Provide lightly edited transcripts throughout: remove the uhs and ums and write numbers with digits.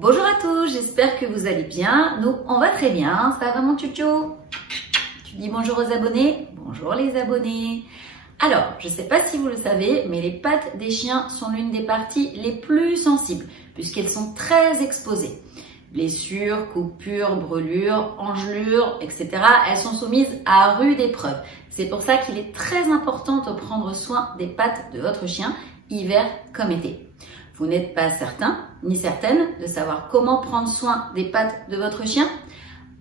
Bonjour à tous, j'espère que vous allez bien. Nous, on va très bien. Ça va mon chouchou? Tu dis bonjour aux abonnés? Bonjour les abonnés. Alors, je ne sais pas si vous le savez, mais les pattes des chiens sont l'une des parties les plus sensibles puisqu'elles sont très exposées. Blessures, coupures, brûlures, engelures, etc. Elles sont soumises à rude épreuve. C'est pour ça qu'il est très important de prendre soin des pattes de votre chien, hiver comme été. Vous n'êtes pas certain ni certaine de savoir comment prendre soin des pattes de votre chien?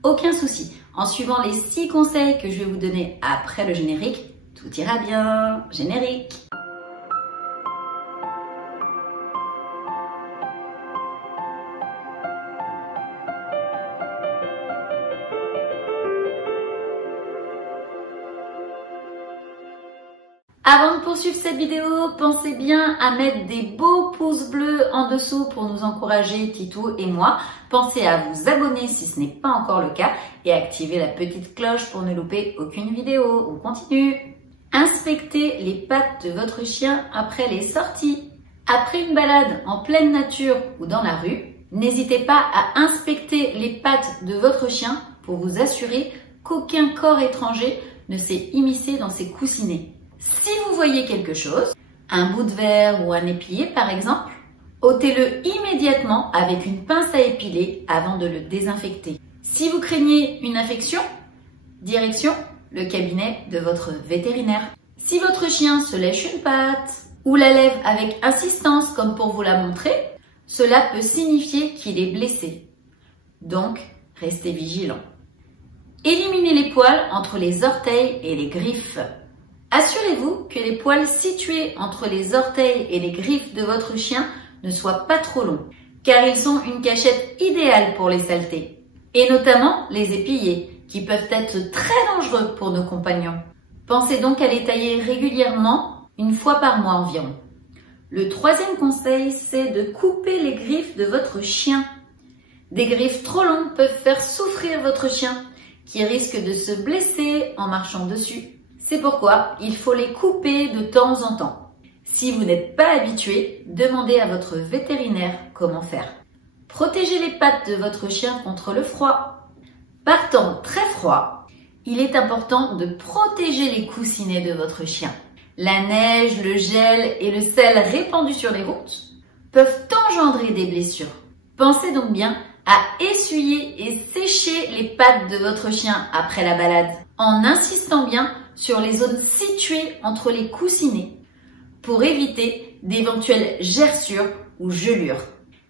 Aucun souci. En suivant les 6 conseils que je vais vous donner après le générique, tout ira bien. Générique. Avant de poursuivre cette vidéo, pensez bien à mettre des beaux pouces bleus en dessous pour nous encourager, Titou et moi. Pensez à vous abonner si ce n'est pas encore le cas et activer la petite cloche pour ne louper aucune vidéo. On continue. Inspectez les pattes de votre chien après les sorties. Après une balade en pleine nature ou dans la rue, n'hésitez pas à inspecter les pattes de votre chien pour vous assurer qu'aucun corps étranger ne s'est immiscé dans ses coussinets. Si vous voyez quelque chose, un bout de verre ou un épier par exemple, ôtez-le immédiatement avec une pince à épiler avant de le désinfecter. Si vous craignez une infection, direction le cabinet de votre vétérinaire. Si votre chien se lèche une patte ou la lève avec insistance comme pour vous la montrer, cela peut signifier qu'il est blessé. Donc, restez vigilant. Éliminez les poils entre les orteils et les griffes. Assurez-vous que les poils situés entre les orteils et les griffes de votre chien ne soient pas trop longs, car ils sont une cachette idéale pour les saletés, et notamment les épillés, qui peuvent être très dangereux pour nos compagnons. Pensez donc à les tailler régulièrement, une fois par mois environ. Le 3e conseil, c'est de couper les griffes de votre chien. Des griffes trop longues peuvent faire souffrir votre chien, qui risque de se blesser en marchant dessus. C'est pourquoi il faut les couper de temps en temps. Si vous n'êtes pas habitué, demandez à votre vétérinaire comment faire. Protégez les pattes de votre chien contre le froid. Par temps très froid, il est important de protéger les coussinets de votre chien. La neige, le gel et le sel répandus sur les routes peuvent engendrer des blessures. Pensez donc bien à essuyer et sécher les pattes de votre chien après la balade, en insistant bien sur les zones situées entre les coussinets pour éviter d'éventuelles gerçures ou gelures.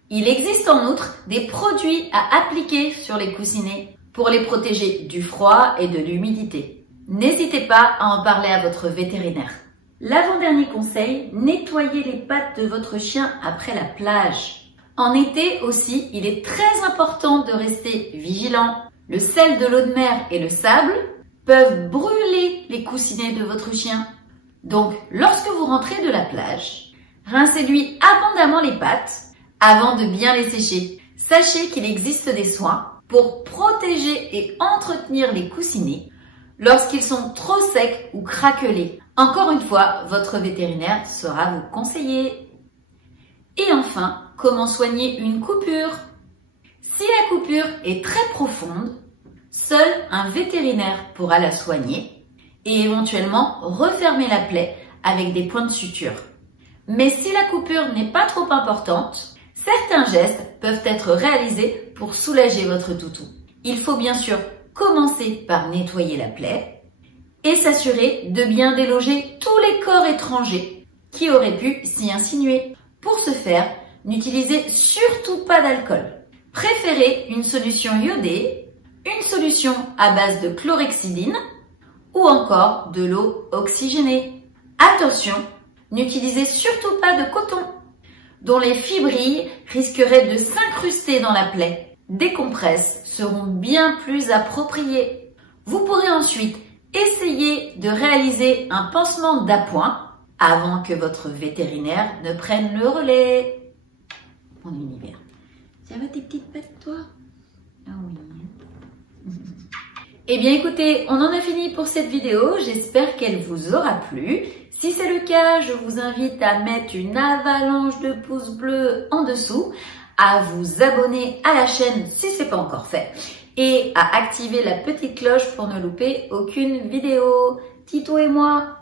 Il existe en outre des produits à appliquer sur les coussinets pour les protéger du froid et de l'humidité. N'hésitez pas à en parler à votre vétérinaire. L'avant-dernier conseil, nettoyez les pattes de votre chien après la plage. En été aussi, il est très important de rester vigilant. Le sel de l'eau de mer et le sable peuvent brûler les coussinets de votre chien. Donc, lorsque vous rentrez de la plage, rincez-lui abondamment les pattes avant de bien les sécher. Sachez qu'il existe des soins pour protéger et entretenir les coussinets lorsqu'ils sont trop secs ou craquelés. Encore une fois, votre vétérinaire saura vous conseiller. Et enfin, comment soigner une coupure? Si la coupure est très profonde, seul un vétérinaire pourra la soigner et éventuellement refermer la plaie avec des points de suture. Mais si la coupure n'est pas trop importante, certains gestes peuvent être réalisés pour soulager votre toutou. Il faut bien sûr commencer par nettoyer la plaie et s'assurer de bien déloger tous les corps étrangers qui auraient pu s'y insinuer. Pour ce faire, n'utilisez surtout pas d'alcool. Préférez une solution iodée, une solution à base de chlorhexidine ou encore de l'eau oxygénée. Attention, n'utilisez surtout pas de coton, dont les fibrilles risqueraient de s'incruster dans la plaie. Des compresses seront bien plus appropriées. Vous pourrez ensuite essayer de réaliser un pansement d'appoint avant que votre vétérinaire ne prenne le relais. Mon univers. Ça va tes petites pattes, toi? Ah oui. Eh bien écoutez, on en a fini pour cette vidéo. J'espère qu'elle vous aura plu. Si c'est le cas, je vous invite à mettre une avalanche de pouces bleus en dessous, à vous abonner à la chaîne si ce n'est pas encore fait et à activer la petite cloche pour ne louper aucune vidéo. Tito et moi,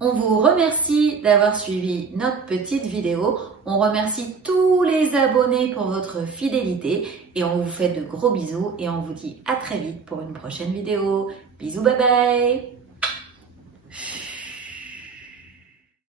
on vous remercie d'avoir suivi notre petite vidéo. On remercie tous les abonnés pour votre fidélité et on vous fait de gros bisous et on vous dit à très vite pour une prochaine vidéo. Bisous, bye bye!